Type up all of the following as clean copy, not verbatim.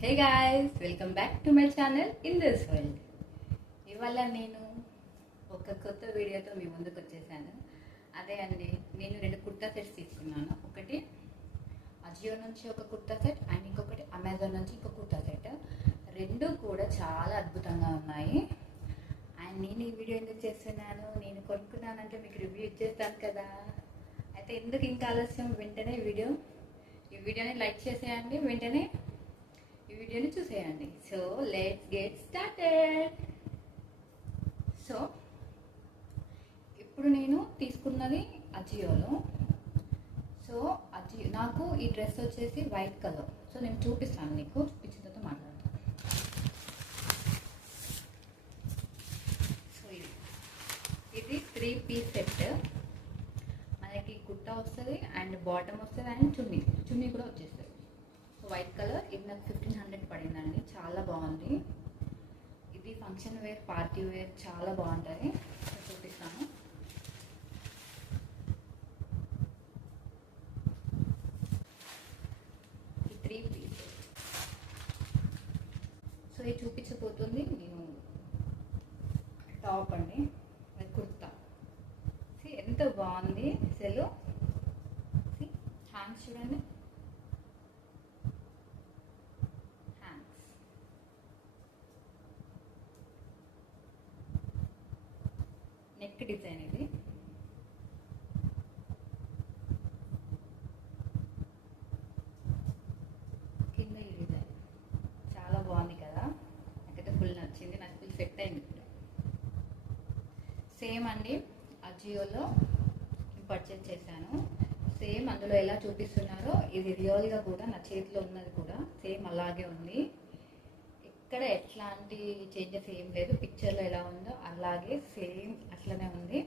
Hey guys, welcome back to my channel in this world. ఇవాళ నేను ఒక కొత్త వీడియోతో మీ ముందుకు వచ్చేసాను. అదే అండి, నేను 2 కుర్తా సెట్స్ తీసుకున్నాను. ఒకటి అజియో నుంచి ఒక కుర్తా సెట్ అండ్ ఇంకొకటి అమెజాన్ నుంచి ఇంకొక కుర్తా సెట్. రెండు కూడా చాలా అద్భుతంగా ఉన్నాయి. అండ్ నేను ఈ వీడియో ఎందుకు చేస్తున్నాను, నేను కొనుక్కున్నానంటే మీకు రివ్యూ ఇచ్చేస్తాను కదా. అయితే ఎందుకు ఇంకా ఆలస్యం, వెంటనే ఈ వీడియోని లైక్ చేసేయండి, వెంటనే ఈ వీడియోని చూసేయండి. So let's get started. So ఇప్పుడు నేను తీసుకున్నది అజియోలో. సో నాకు ఈ డ్రెస్ వచ్చేసి వైట్ కలర్. సో నేను చూపిస్తాను, మీకు చూపించిన తర్వాత మాట్లాడతాను. సో ఇది 3 పీస్ సెట్. మనకి కుర్తా వస్తుంది అండ్ బాటమ్ వస్తుంది అండ్ చున్నీ కూడా వచ్చేస్తుంది. White colour. ఇది నాకు 1500 పడిందండి. చాలా బాగుంది. ఇది ఫంక్షన్ వేర్, పార్టీ వేర్ చాలా బాగుంటుంది. చూపిస్తాను. ఈ 3 పీస్. సో ఇది చూపించబోతుంది నేను టాప్ అండి, కుర్తా. ఎంత బాగుంది అసలు. హ్యాండ్స్ చూడండి, నెక్ డిజైన్ ఇది. కింద ఈ డిజైన్ చాలా బాగుంది కదా, నాకైతే ఫుల్ నచ్చింది. నాకు ఫుల్ సెట్ అయింది ఇప్పుడు. సేమ్ అండి, అజియోలో పర్చేజ్ చేశాను. సేమ్ అందులో ఎలా చూపిస్తున్నారో ఇది రియల్గా కూడా నా చేతిలో ఉన్నది కూడా సేమ్ అలాగే ఉంది. ఇక్కడ ఎట్లాంటి చేంజెస్ ఏం లేదు. పిక్చర్లో ఎలా ఉందో అలాగే సేమ్ అట్లనే ఉంది.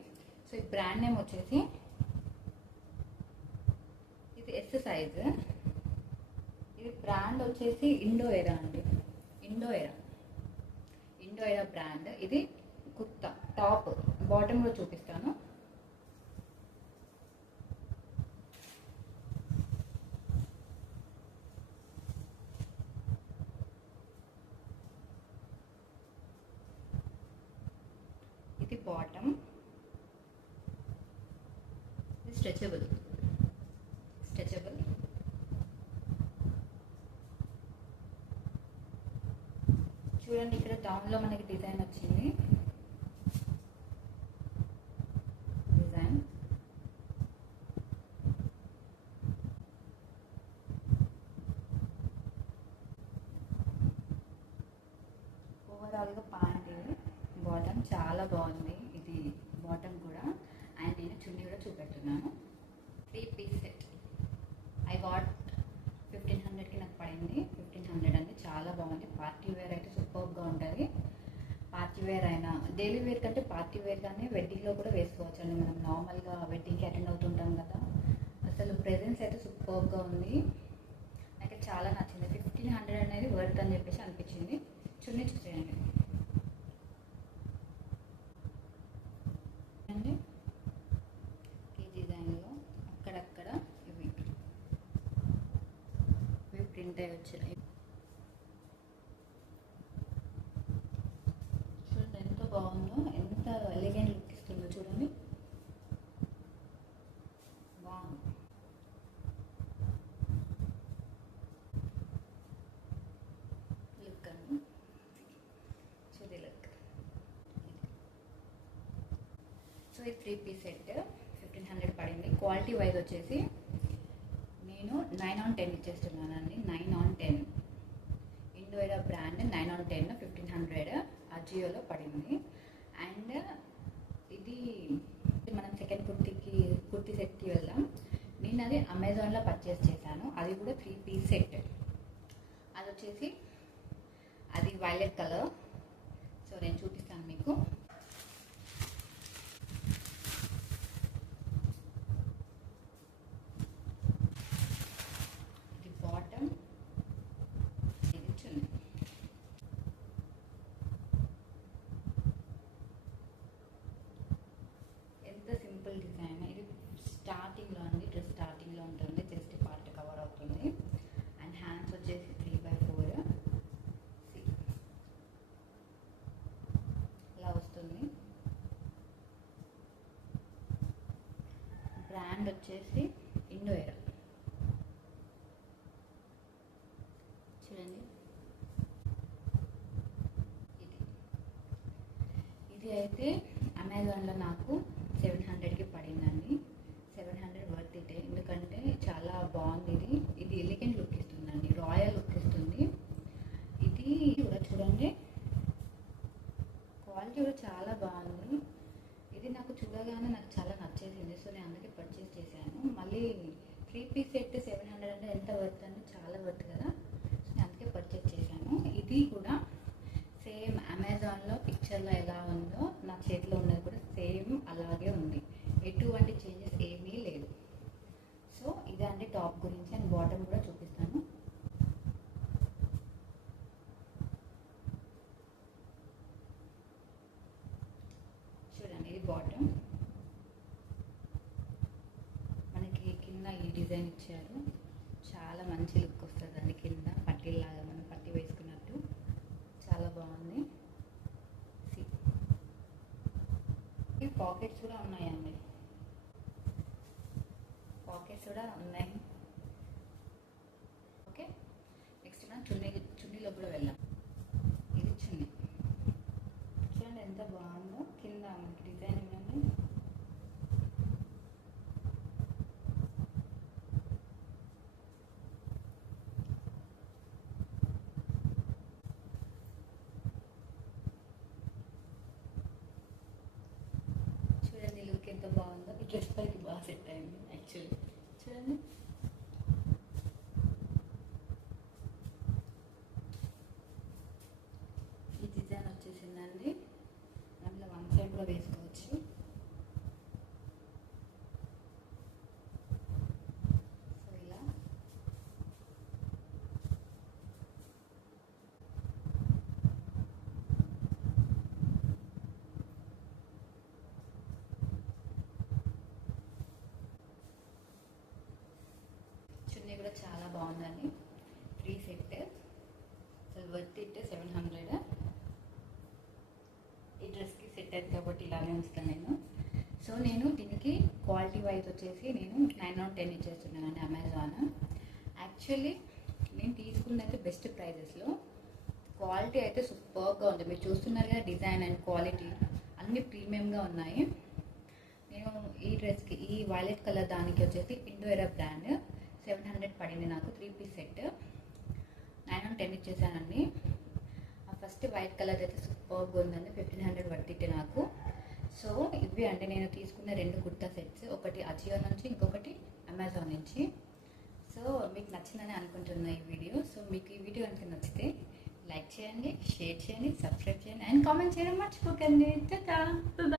సో ఈ బ్రాండ్ నేమ్ వచ్చేసి, ఇది ఎస్ సైజ్. ఇది బ్రాండ్ వచ్చేసి ఇండో ఎరా అండి, ఇండో ఎరా బ్రాండ్. ఇది కుర్తా టాప్, బాటమ్ కూడా చూపిస్తాను. ఇది బాటమ్. ఇది స్ట్రెచబుల్. చూడండి, ఇక్కడ డౌన్లో మనకి డిజైన్ వచ్చింది. డిజైన్ ఓవరాల్గా ప్యాంట్. బాటమ్ చాలా బాగుంది. ఇది బాటమ్ కూడా. అండ్ నేను చున్నీ కూడా చూపెడుతున్నాను. 3 పీస్ సెట్. ఐ గాట్ 1500కి నాకు పడింది. 1500 అండి, చాలా బాగుంది. పార్టీ వేర్ అయితే సూపర్గా ఉంటుంది. పార్టీ వేర్ అయినా డైలీ వేర్ కంటే పార్టీ వేర్ కానీ వెడ్డింగ్లో కూడా వేసుకోవచ్చు అండి. మనం నార్మల్గా వెడ్డింగ్కి అటెండ్ అవుతుంటాం కదా. అసలు ప్రెజెన్స్ అయితే సూపర్గా ఉంది. నాకు చాలా నచ్చింది. 1500 అనేది వర్త్ అని చెప్పేసి అనిపించింది. చున్నీ చూసేయండి అండి. ఈ డిజైన్లో అక్కడక్కడ ఇవి ప్రింట్ అయ్యి వచ్చినాయి. చూడండి ఎంత బాగుందో, ఎంత ఎలిగెంట్ లుక్ ఇస్తుందో చూడండి. బాగుంది. లుక్ అండి, చూది లుక్. సో ఈ 3 పీస్ సెట్ 1500 పడింది. క్వాలిటీ వైజ్ వచ్చేసి నేను 9/10 ఇచ్చేస్తున్నానండి. 9/10. ఇండో ఎరా బ్రాండ్ 9/10, 1500 అజియోలో పడింది. అండ్ ఇది మనం సెకండ్ కుర్తీ సెట్కి వెళ్దాం. నేను అది అమెజాన్లో పర్చేస్ చేశాను. అది కూడా 3 పీస్ సెట్. అది వచ్చేసి అది వైలెట్ కలర్. సో నేను చూపిస్తాను మీకు. ఇది బాటమ్, ఇది చున్నీ. ఎంత సింపుల్ డిజైన్. ఇది స్టార్టింగ్లో అండి, డ్రెస్ స్టార్టింగ్లో ఉంటుంది. జస్ట్ పార్ట్ కవర్ అవుతుంది. అండ్ హ్యాండ్స్ వచ్చేసి 3/4. వచ్చేసి ఇండో ఎరా. చూడండి, ఇది అయితే అమెజాన్లో నాకు 700కి పడిందండి. 700 వర్త్ ఇటే, ఎందుకంటే చాలా బాగుంది. ఇది ఎలిగెంట్ లుక్ ఇస్తుందండి, రాయల్ లుక్ ఇస్తుంది. ఇది కూడా చూడండి, క్వాలిటీ కూడా చాలా బాగుంది. ఇది నాకు చూడగానే నాకు చాలా నచ్చేసింది. సో నేను అందుకే పర్చేస్ చేశాను. మళ్ళీ 3 పీస్ సెట్ 700 అంటే ఎంత వర్త్ అంటే చాలా వర్త్ కదా. సో నేను అందుకే పర్చేస్ చేశాను. ఇది కూడా సేమ్ అమెజాన్లో పిక్చర్లో ఎలా ఉందో నా చేతిలో ఉన్నది కూడా సేమ్ అలాగే ఉంది. ఎటువంటి చేంజెస్ ఏమీ లేదు. సో ఇదే అండి టాప్ గురించి. అండ్ బాటమ్ కూడా చూపిస్తాను. చూడండి, ఇది బాటమ్. మనకి కింద ఈ డిజైన్ ఇచ్చారు. చాలా మంచి లుక్ వస్తుందండి. కింద పట్టీలాగా మనం పట్టీ వేసుకున్నట్టు చాలా బాగుంది. ఈ పాకెట్స్ కూడా ఉన్నాయండి, పాకెట్స్ కూడా ఉన్నాయి. ఓకే, నెక్స్ట్ మనం చున్నీలో కూడా వెళ్ళాం. ఇది చున్నీ. చూడండి ఎంత బాగుందో. కింద మనకి డిజైన్ ఉందండి. చూడండి లుక్ ఎంత బాగుందో. ఈ డ్రెస్ పైకి బాగా సెట్ అయింది యాక్చువల్లీ. చూడండి, ఈ డిజైన్ వచ్చేసిందండి. దాంట్లో వన్ సైడ్ కూడా వేసుకోవచ్చు. సో ఇలా చున్నీ కూడా చాలా బాగుందండి. 3 సెట్ అసలు వర్త్ ఇట్ 700. ఈ డ్రెస్కి సెట్ అయింది కాబట్టి ఇలానే ఉంచుతాను నేను. సో నేను దీనికి క్వాలిటీ వైజ్ వచ్చేసి నేను 9/10 ఇచ్చేస్తున్నానండి అమెజాన్. యాక్చువల్లీ నేను తీసుకున్నది అయితే బెస్ట్ ప్రైజెస్లో. క్వాలిటీ అయితే సూపర్గా ఉంది. మీరు చూస్తున్నారు కదా, డిజైన్ అండ్ క్వాలిటీ అన్నీ ప్రీమియంగా ఉన్నాయి. నేను ఈ డ్రెస్కి ఈ వైలెట్ కలర్ దానికి వచ్చేసి ఇండో ఎరా బ్రాండ్ 700 పడింది నాకు. 3 పీస్ సెట్ 9/10 ఇచ్చేసానండి. ఫస్ట్ వైట్ కలర్ అయితే సూపర్గా ఉందండి. 1500 పట్టిట్టే నాకు. సో ఇవి అంటే నేను తీసుకున్న 2 కుర్తా సెట్స్, ఒకటి అజియో నుంచి, ఇంకొకటి అమెజాన్ నుంచి. సో మీకు నచ్చిందని అనుకుంటున్నా ఈ వీడియో. సో మీకు ఈ వీడియో కనుక నచ్చితే లైక్ చేయండి, షేర్ చేయండి, సబ్స్క్రైబ్ చేయండి అండ్ కామెంట్ చేయడం మర్చిపోకండి. టాటా.